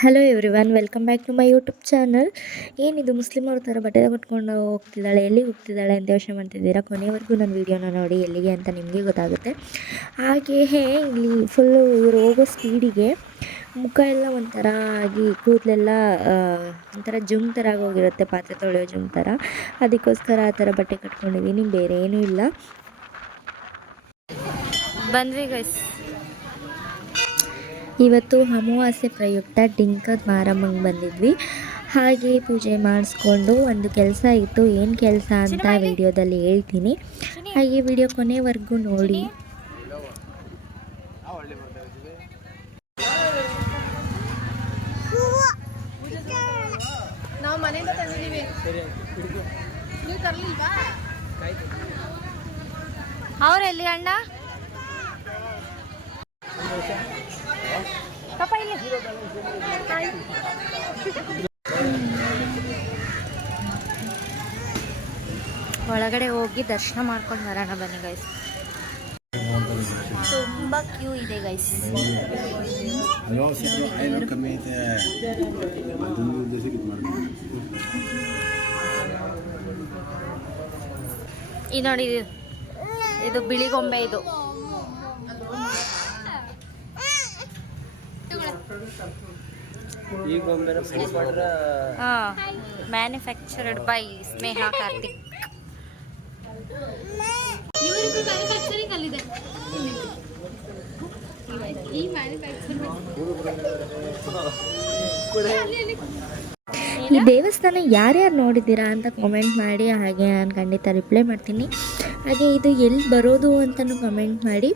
Hello everyone, welcome back to my YouTube channel. ಏನಿದು ಮುಸ್ಲಿಮವ್ರ ಥರ ಬಟ್ಟೆ ಕಟ್ಕೊಂಡು ಹೋಗ್ತಿದ್ದಾಳೆ, ಎಲ್ಲಿಗೆ ಹೋಗ್ತಿದ್ದಾಳೆ ಅಂತ ಯೋಚನೆ ಮಾಡ್ತಿದ್ದೀರಾ? ಕೊನೆವರೆಗೂ ನನ್ನ ವೀಡಿಯೋನ ನೋಡಿ ಎಲ್ಲಿಗೆ ಅಂತ ನಿಮಗೆ ಗೊತ್ತಾಗುತ್ತೆ. ಹಾಗೆಯೇ ಇಲ್ಲಿ ಫುಲ್ಲು ಇವರು ಹೋಗೋ ಸ್ಪೀಡಿಗೆ ಮುಖ ಎಲ್ಲ ಒಂಥರ ಆಗಿ ಕೂದಲೆಲ್ಲ ಒಂಥರ ಜುಮ್ ಥರ ಆಗೋಗಿರುತ್ತೆ, ಪಾತ್ರೆ ತೊಳೆಯೋ ಜುಮ್ ಥರ. ಅದಕ್ಕೋಸ್ಕರ ಆ ಥರ ಬಟ್ಟೆ ಕಟ್ಕೊಂಡಿದ್ದೀನಿ, ಬೇರೆ ಏನೂ ಇಲ್ಲ. ಬಂದ್ವಿ ಗೈಸ್. ಇವತ್ತು ಅಮಾವಾಸ್ಯೆ ಪ್ರಯುಕ್ತ ಡಿಂಕದ ಮಾರಮ್ಮಂಗೆ ಬಂದಿದ್ವಿ. ಹಾಗೆ ಪೂಜೆ ಮಾಡಿಸ್ಕೊಂಡು ಒಂದು ಕೆಲಸ ಇತ್ತು. ಏನು ಕೆಲಸ ಅಂತ ವಿಡಿಯೋದಲ್ಲಿ ಹೇಳ್ತೀನಿ, ಹಾಗೆ ವಿಡಿಯೋ ಕೊನೆವರೆಗೂ ನೋಡಿ. ನಾವು ಮನೆಯಿಂದ ತಂದಿದ್ದೀವಿ, ನೀವು ತರಲಿಲ್ವಾ? ಅವರೆಲ್ಲಿ ಅಣ್ಣ? ಪಾಪ ಇಲ್ಲಿ ಒಳಗಡೆ ಹೋಗಿ ದರ್ಶನ ಮಾಡ್ಕೊಂಡು ಬರೋಣ ಬನ್ನಿ ಗೈಸ್. ತುಂಬ ಕ್ಯೂ ಇದೆ ಗೈಸ್. ಇದು ನೋಡಿ, ಇದು ಬಿಳಿ ಗೊಂಬೆ. ಇದು manufactured by Sneha Karthik. Manufacturing ಅಲ್ಲಿದೆ ಈ ಮ್ಯಾನುಫ್ಯಾಕ್ಚರಿಂಗ್. ಈ ದೇವಸ್ಥಾನ ಯಾರ್ಯಾರು ನೋಡಿದ್ದೀರಾ ಅಂತ ಕಾಮೆಂಟ್ ಮಾಡಿ, ಹಾಗೆ ನಾನು ಖಂಡಿತ ರಿಪ್ಲೈ ಮಾಡ್ತೀನಿ. ಹಾಗೆ ಇದು ಎಲ್ಲಿ ಬರೋದು ಅಂತಲೂ ಕಮೆಂಟ್ ಮಾಡಿ.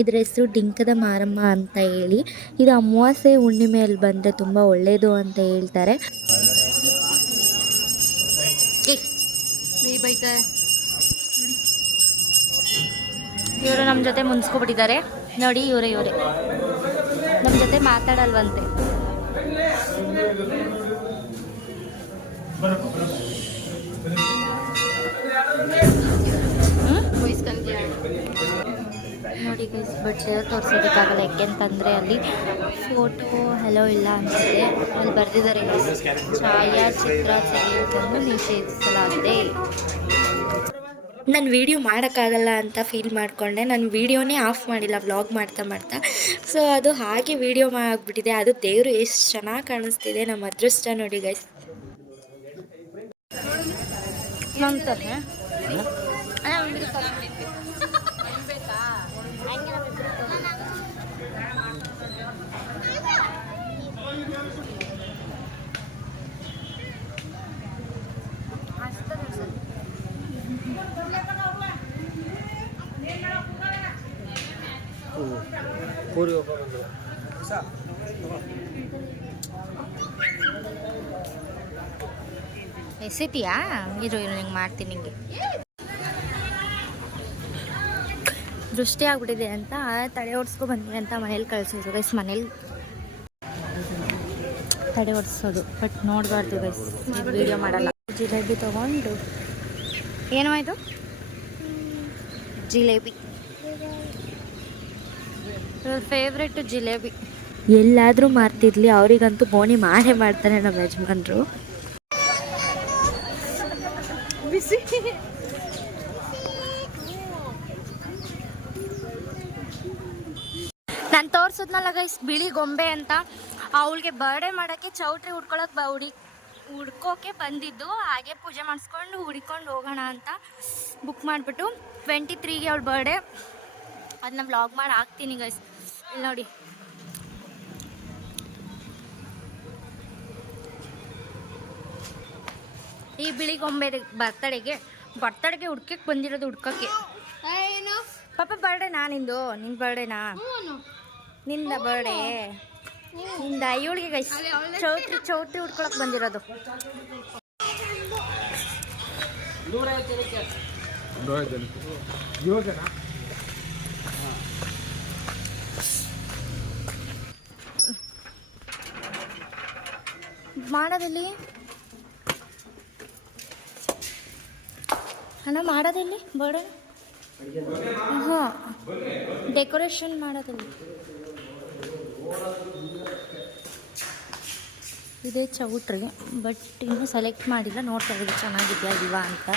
ಇದರ ಹೆಸರು ಡಿಂಕದ ಮಾರಮ್ಮ ಅಂತ ಹೇಳಿ. ಇದು ಅಮಾವಾಸ್ಯೆ ಹುಣ್ಣಿಮೆಯಲ್ಲಿ ಬಂದರೆ ತುಂಬ ಒಳ್ಳೆಯದು ಅಂತ ಹೇಳ್ತಾರೆ. ಇವರು ನಮ್ಮ ಜೊತೆ ಮುನ್ಸ್ಕೊಬಿಟ್ಟಿದ್ದಾರೆ ನೋಡಿ. ಇವರೇ ನಮ್ಮ ಜೊತೆ ಮಾತಾಡಲ್ವಂತೆ. ನೋಡಿ ಗೈಸ್, ಬಟ್ಟೆ ತೋರಿಸೋದಕ್ಕಾಗಲ್ಲ, ಯಾಕೆಂತಂದರೆ ಅಲ್ಲಿ ಫೋಟೋ ಹೆಲೋ ಇಲ್ಲ ಅನಿಸುತ್ತೆ. ಅಲ್ಲಿ ಬರೆದಿದ್ದಾರೆ, ಛಾಯಾಚಿತ್ರ ಸೆಳೆಯುವುದನ್ನು ನಿಷೇಧಿಸಲಾಗಿದೆ. ನಾನು ವೀಡಿಯೋ ಮಾಡೋಕ್ಕಾಗಲ್ಲ ಅಂತ ಫೀಲ್ ಮಾಡಿಕೊಂಡೆ. ನಾನು ವೀಡಿಯೋನೇ ಆಫ್ ಮಾಡಿಲ್ಲ ವ್ಲಾಗ್ ಮಾಡ್ತಾ. ಸೊ ಅದು ಹಾಗೆ ವೀಡಿಯೋ ಆಗಿಬಿಟ್ಟಿದೆ. ಅದು ದೇವರು ಎಷ್ಟು ಚೆನ್ನಾಗಿ ಕಾಣಿಸ್ತಿದೆ, ನಮ್ಮ ಅದೃಷ್ಟ ನೋಡಿ ಗೈಸ್. ನಂತರ ಎಸಿತಿಯಾ? ಇರು ನಿಂಗೆ ಮಾಡ್ತೀನಿ. ನಿಂಗೆ ದೃಷ್ಟಿ ಆಗ್ಬಿಟ್ಟಿದೆ ಅಂತ ತಡೆ ಓಡಿಸ್ಕೊ ಬಂದಿದೆ ಅಂತ ಮನೇಲಿ ಕಳಿಸಿದ್ರು ಗೈಸ್. ಮನೇಲಿ ತಡೆ ಓಡಿಸೋದು, ಬಟ್ ನೋಡಬಾರ್ದು ಗೈಸ್, ವಿಡಿಯೋ ಮಾಡಲ್ಲ. ಜಿಲೇಬಿ ತೊಗೊಂಡು ಏನಾಯ್ತು? ಜಿಲೇಬಿ ಫೇವ್ರೆಟ್ ಜಿಲೇಬಿ. ಎಲ್ಲಾದರೂ ಮಾರ್ತಿರ್ಲಿ, ಅವರಿಗಂತೂ ಬೋನಿ ಮಾಡೇ ಮಾಡ್ತಾರೆ ನಮ್ಮ ಯಜಮಾನ್ರು. ಬಿಸಿ ನಾನು ತೋರಿಸಿದ್ನಲ್ಲ ಗೈಸ್, ಬಿಳಿ ಗೊಂಬೆ ಅಂತ. ಅವಳಿಗೆ ಬರ್ಡೇ ಮಾಡೋಕ್ಕೆ ಚೌಟ್ರಿ ಹುಡ್ಕೋಕೆ ಬಂದಿದ್ದು. ಹಾಗೆ ಪೂಜೆ ಮಾಡಿಸ್ಕೊಂಡು ಹುಡ್ಕೊಂಡು ಹೋಗೋಣ ಅಂತ ಬುಕ್ ಮಾಡಿಬಿಟ್ಟು 23ಗೆ ಅವಳ ಬರ್ಡೇ. ಅದನ್ನ ವ್ಲಾಗ್ ಮಾಡಿ ಹಾಕ್ತೀನಿ ಗೈಸ್. ಇಲ್ಲಿ ನೋಡಿ, ಈ ಬಿಳಿ ಗೊಂಬೆ ಬರ್ತಡೆಗೆ ಹುಡ್ಕಕ್ಕೆ ಬಂದಿರೋದು. ಹುಡ್ಕಕ್ಕೆ ಪಾಪ ಬರ್ಡೇನಾ ನಿಂದು? ನಿನ್ನ ಬರ್ಡೇನಾ? ನಿಂದ ಬರ್ಡೇ ನಿಂದ? ಇವಳಿಗೆ ಗೈಸ್ ಚೌಟ್ರಿ ಹುಡ್ಕೊಳಕ್ಕೆ ಬಂದಿರೋದು. ಮಾಡೋದಲ್ಲಿ ಅಣ್ಣ, ಮಾಡೋದಲ್ಲಿ ಬರ್ಡೇ ಹಾಂ ಡೆಕೋರೇಷನ್ ಮಾಡೋದಲ್ಲಿ ಇದೇ ಚೌಟ್ರಿ, ಬಟ್ ಇನ್ನೂ ಸೆಲೆಕ್ಟ್ ಮಾಡಿಲ್ಲ, ನೋಡ್ತಾ ಇದ್ದೀವಿ ಚೆನ್ನಾಗಿದೆಯಾ ಇಲ್ವಾ ಅಂತ.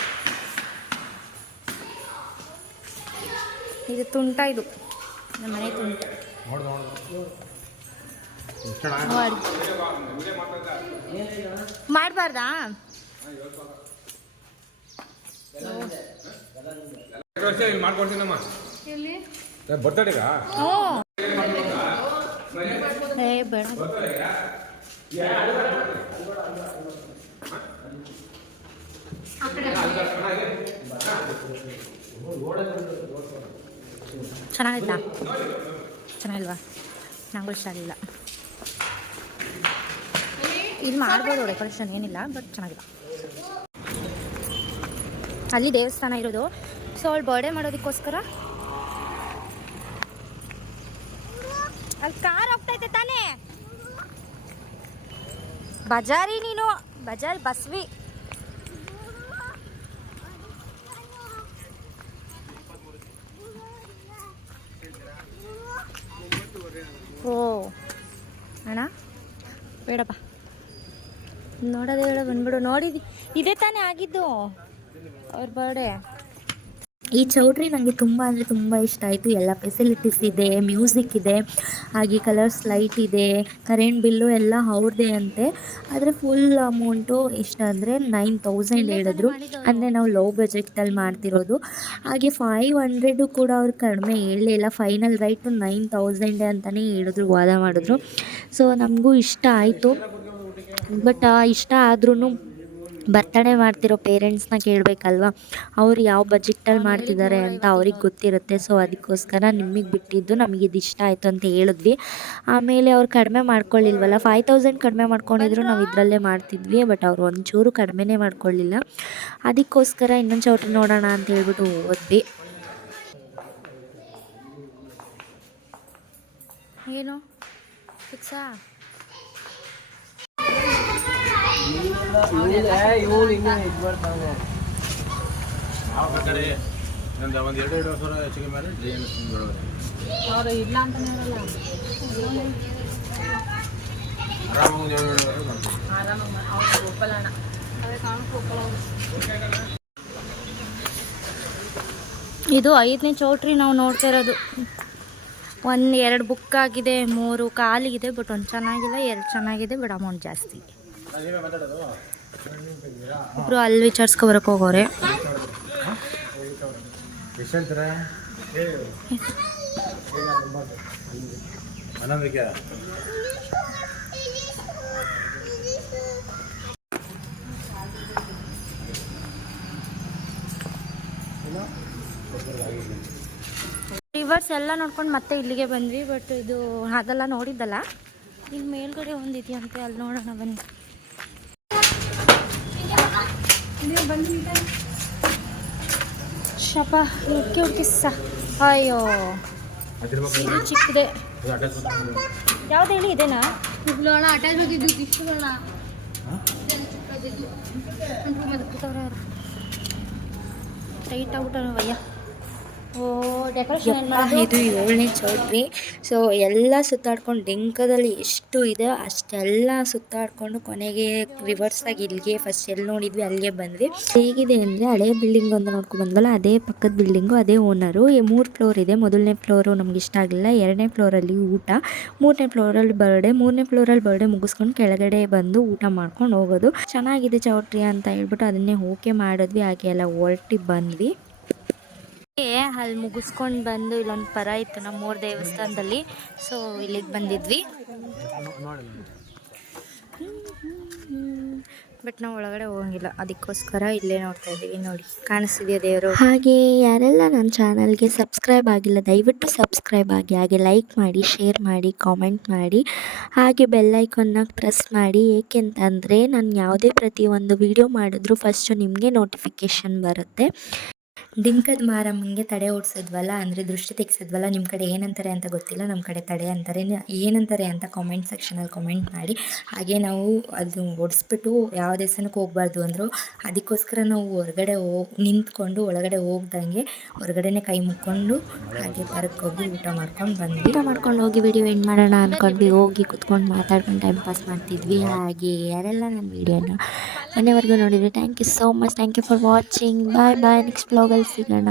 ಇದು ತುಂಟ, ಇದು ನಮ್ಮ ಮನೆ ತುಂಟ. ಮಾಡಬಾರ್ದಾ? ಮಾಡ್ಕೊಡ್ತೀನಮ್ಮ ಎಲ್ಲಿ ಬರ್ತಡೇಗ ಏ ಬೇಡ. ಚೆನ್ನಾಗಿತ್ತಾ? ಚೆನ್ನಾಗಿಲ್ವಾ? ನಂಗೂ ಇಷ್ಟ ಆಗಲಿಲ್ಲ. ಇಲ್ಲಿ ಮಾಡ್ಬೋದು ಡೆಕೋರೇಷನ್, ಏನಿಲ್ಲ, ಬಟ್ ಚೆನ್ನಾಗಿಲ್ಲ. ಅಲ್ಲಿ ದೇವಸ್ಥಾನ ಇರೋದು, ಸೊ ಅವಳು ಬರ್ಡೇ ಮಾಡೋದಕ್ಕೋಸ್ಕರ ಅಲ್ಲಿ ಕಾರ್ ಹೋಗ್ತೈತೆ ತಾನೇ. ಬಜಾರಿ ನೀನು, ಬಜಾರ್ ಬಸ್ವಿ. ಓ ಅಣ್ಣ ಬೇಡಪ್ಪ, ನೋಡೋದೇ ಹೇಳ ಬಂದ್ಬಿಡು. ನೋಡಿದ್ವಿ, ಇದೇ ತಾನೇ ಆಗಿದ್ದು ಅವ್ರ ಬರ್ಡೇ. ಈ ಚೌಟ್ರಿ ನನಗೆ ತುಂಬ ಅಂದರೆ ತುಂಬ ಇಷ್ಟ ಆಯಿತು. ಎಲ್ಲ ಫೆಸಿಲಿಟೀಸ್ ಇದೆ, ಮ್ಯೂಸಿಕ್ ಇದೆ, ಹಾಗೆ ಕಲರ್ಸ್ ಲೈಟ್ ಇದೆ, ಕರೆಂಟ್ ಬಿಲ್ಲು ಎಲ್ಲ ಅವ್ರದ್ದೇ ಅಂತೆ. ಆದರೆ ಫುಲ್ ಅಮೌಂಟು ಎಷ್ಟು ಅಂದರೆ 9000 ಹೇಳಿದ್ರು. ಅಂದರೆ ನಾವು ಲೋ ಬಜೆಟಲ್ಲಿ ಮಾಡ್ತಿರೋದು. ಹಾಗೆ 500 ಕೂಡ ಅವ್ರು ಕಡಿಮೆ ಹೇಳಲಿಲ್ಲ. ಫೈನಲ್ ರೈಟು 9000 ಅಂತಲೇ ಹೇಳಿದ್ರು, ವಾದ ಮಾಡಿದ್ರು. ಸೊ ನಮಗೂ ಇಷ್ಟ ಆಯಿತು. ಬಟ್ ಇಷ್ಟ ಆದ್ರೂ ಬರ್ತಡೇ ಮಾಡ್ತಿರೋ ಪೇರೆಂಟ್ಸ್ನ ಕೇಳಬೇಕಲ್ವ, ಅವ್ರು ಯಾವ ಬಜೆಟಲ್ಲಿ ಮಾಡ್ತಿದ್ದಾರೆ ಅಂತ ಅವ್ರಿಗೆ ಗೊತ್ತಿರುತ್ತೆ. ಸೊ ಅದಕ್ಕೋಸ್ಕರ ನಿಮಗೆ ಬಿಟ್ಟಿದ್ದು, ನಮಗಿದು ಇಷ್ಟ ಆಯಿತು ಅಂತ ಹೇಳಿದ್ವಿ. ಆಮೇಲೆ ಅವ್ರು ಕಡಿಮೆ ಮಾಡ್ಕೊಳ್ಳಿಲ್ವಲ್ಲ, 5000 ಕಡಿಮೆ ಮಾಡ್ಕೊಂಡಿದ್ರು ನಾವು ಇದರಲ್ಲೇ ಮಾಡ್ತಿದ್ವಿ. ಬಟ್ ಅವ್ರು ಒಂಚೂರು ಕಡಿಮೆನೇ ಮಾಡ್ಕೊಳ್ಳಿಲ್ಲ. ಅದಕ್ಕೋಸ್ಕರ ಇನ್ನೊಂದು ಚೌಟ್ರಿ ನೋಡೋಣ ಅಂತ ಹೇಳ್ಬಿಟ್ಟು ಹೋದ್ವಿ. ಏನು ಫಿಕ್ಸಾ? ಒಂದು 2 ವರ್ಷ ಹೆಚ್ಚಿಗೆ ಮೇಲೆ ಅವ್ರು ಇಲ್ಲ ಅಂತಾನೆ ಹೇಳಲ್ಲ. ಆರಾಮಾಗಿ ಒಪ್ಪಲ್ಲ ಅಣ್ಣ, ಅದೇ ಕಾರಣಕ್ಕೆ ಒಪ್ಪಲ್ಲ ಅವರು. ಇದು 5ನೇ ಚೌಟ್ರಿ ನಾವು ನೋಡ್ತಾ ಇರೋದು. 2 ಬುಕ್ ಆಗಿದೆ, 3 ಖಾಲಿಗಿದೆ. ಬಟ್ 1 ಚೆನ್ನಾಗಿಲ್ಲ, 2 ಚೆನ್ನಾಗಿದೆ, ಬಟ್ ಅಮೌಂಟ್ ಜಾಸ್ತಿ. ಒಬ್ರು ಅಲ್ಲಿ ವಿಚಾರಿಸ್ಕೊಬರಕ್ಕೆ ಹೋಗೋರೆ. ರಿವರ್ಸ್ ಎಲ್ಲ ನೋಡ್ಕೊಂಡು ಮತ್ತೆ ಇಲ್ಲಿಗೆ ಬಂದ್ವಿ. ಬಟ್ ಇದು ಅದೆಲ್ಲ ನೋಡಿದ್ದಲ್ಲ, ಇಲ್ಲಿ ಮೇಲ್ಗಡೆ ಒಂದಿದೆಯಂತೆ, ಅಲ್ಲಿ ನೋಡೋಣ ಬನ್ನಿ. ಶಪ ಹುಡ್ಕಿಸ. ಅಯ್ಯೋ ಇದು ಚಿಕ್ಕದೆ. ಯಾವ್ದು ಹೇಳಿ? ಇದೇನಾ? ಇವ್ಳೋಣ ಅಟ್ಯಾಚ್ ಹೋಗಿದ್ದು ಇಷ್ಟುಗಳನ್ನ ಟೈಟ್ ಆಗ್ಬಿಟ್ಟವಯ್ಯ. ಓ ಡೆಕೋರೇಷನ್ ಇದು 7ನೇ ಚೌಟ್ರಿ. ಸೊ ಎಲ್ಲ ಸುತ್ತಾಡ್ಕೊಂಡು ಡೆಂಕದಲ್ಲಿ ಎಷ್ಟು ಇದೆ ಅಷ್ಟೆಲ್ಲ ಸುತ್ತಾಡ್ಕೊಂಡು ಕೊನೆಗೆ ರಿವರ್ಸಾಗಿ ಇಲ್ಲಿಗೆ ಫಸ್ಟ್ ಎಲ್ಲಿ ನೋಡಿದ್ವಿ ಅಲ್ಲಿಗೆ ಬಂದ್ವಿ. ಹೇಗಿದೆ ಅಂದರೆ ಹಳೆ ಬಿಲ್ಡಿಂಗ್ ಒಂದು ನೋಡ್ಕೊಂಡು ಬಂದ್ವಲ್ಲ, ಅದೇ ಪಕ್ಕದ ಬಿಲ್ಡಿಂಗು, ಅದೇ ಓನರು. 3 ಫ್ಲೋರ್ ಇದೆ. ಮೊದಲನೇ ಫ್ಲೋರು ನಮ್ಗೆ ಇಷ್ಟ ಆಗಲಿಲ್ಲ. 2ನೇ ಫ್ಲೋರಲ್ಲಿ ಊಟ, 3ನೇ ಫ್ಲೋರಲ್ಲಿ ಬರ್ಡೇ. 3ನೇ ಫ್ಲೋರಲ್ಲಿ ಬರ್ಡೇ ಮುಗಿಸ್ಕೊಂಡು ಕೆಳಗಡೆ ಬಂದು ಊಟ ಮಾಡ್ಕೊಂಡು ಹೋಗೋದು. ಚೆನ್ನಾಗಿದೆ ಚೌಟ್ರಿ ಅಂತ ಹೇಳ್ಬಿಟ್ಟು ಅದನ್ನೇ ಓಕೆ ಮಾಡಿದ್ವಿ. ಹಾಗೆ ಎಲ್ಲ ಹೊರಟಿ ಬಂದ್ವಿ. ಅಲ್ಲಿ ಮುಗಿಸ್ಕೊಂಡು ಬಂದು ಇಲ್ಲೊಂದು ಪರ ಇತ್ತು ನಮ್ಮೂರ ದೇವಸ್ಥಾನದಲ್ಲಿ. ಸೊ ಇಲ್ಲಿಗೆ ಬಂದಿದ್ವಿ. ಬಟ್ ನಾವು ಒಳಗಡೆ ಹೋಗಂಗಿಲ್ಲ, ಅದಕ್ಕೋಸ್ಕರ ಇಲ್ಲೇ ನೋಡ್ತಾ ಇದ್ದೀವಿ. ನೋಡಿ ಕಾಣಿಸ್ತಿದೆಯಾ ದೇವರು? ಹಾಗೆ ಯಾರೆಲ್ಲ ನನ್ನ ಚಾನಲ್ಗೆ ಸಬ್ಸ್ಕ್ರೈಬ್ ಆಗಿಲ್ಲ ದಯವಿಟ್ಟು ಸಬ್ಸ್ಕ್ರೈಬ್ ಆಗಿ, ಹಾಗೆ ಲೈಕ್ ಮಾಡಿ, ಶೇರ್ ಮಾಡಿ, ಕಾಮೆಂಟ್ ಮಾಡಿ, ಹಾಗೆ ಬೆಲ್ ಐಕಾನ್ನ ಪ್ರೆಸ್ ಮಾಡಿ. ಏಕೆಂತಂದರೆ ನಾನು ಯಾವುದೇ ಪ್ರತಿಯೊಂದು ವಿಡಿಯೋ ಮಾಡಿದ್ರೂ ಫಸ್ಟು ನಿಮಗೆ ನೋಟಿಫಿಕೇಷನ್ ಬರುತ್ತೆ. ಡಿಂಕದ ಮಾರಮ್ಮಂಗೆ ತಡೆ ಓಡಿಸಿದ್ವಲ್ಲ, ಅಂದರೆ ದೃಷ್ಟಿ ತೆಗೆಸಿದ್ವಲ್ಲ, ನಿಮ್ಮ ಕಡೆ ಏನಂತಾರೆ ಅಂತ ಗೊತ್ತಿಲ್ಲ, ನಮ್ಮ ಕಡೆ ತಡೆ ಅಂತಾರೆ. ಏನಂತಾರೆ ಅಂತ ಕಾಮೆಂಟ್ ಸೆಕ್ಷನಲ್ಲಿ ಕಾಮೆಂಟ್ ಮಾಡಿ. ಹಾಗೆ ನಾವು ಅದು ಓಡಿಸ್ಬಿಟ್ಟು ಯಾವ ದೇವಸ್ಥಾನಕ್ಕೆ ಹೋಗಬಾರ್ದು ಅಂದರು. ಅದಕ್ಕೋಸ್ಕರ ನಾವು ಹೊರಗಡೆ ನಿಂತ್ಕೊಂಡು ಒಳಗಡೆ ಹೋಗ್ದಂಗೆ ಹೊರಗಡೆನೇ ಕೈ ಮುಕ್ಕೊಂಡು ಹಾಗೆ ಪಾರ್ಕ್ ಹೋಗಿ ಊಟ ಮಾಡ್ಕೊಂಡು ಬಂದ್ವಿ. ಊಟ ಮಾಡ್ಕೊಂಡು ಹೋಗಿ ವಿಡಿಯೋ ಎಂಡ್ ಮಾಡೋಣ ಅಂದ್ಕೊಂಡ್ವಿ. ಹೋಗಿ ಕುತ್ಕೊಂಡು ಮಾತಾಡ್ಕೊಂಡು ಟೈಮ್ ಪಾಸ್ ಮಾಡ್ತಿದ್ವಿ. ಹಾಗೆ ಯಾರೆಲ್ಲ ನನ್ನ ವೀಡಿಯೋನ ಮನೆವರೆಗೂ ನೋಡಿದರೆ thank you so much. Thank you for watching. Bye bye. Next ಬ್ಲಾಗಲ್ಲಿ ಸಿಗೋಣ.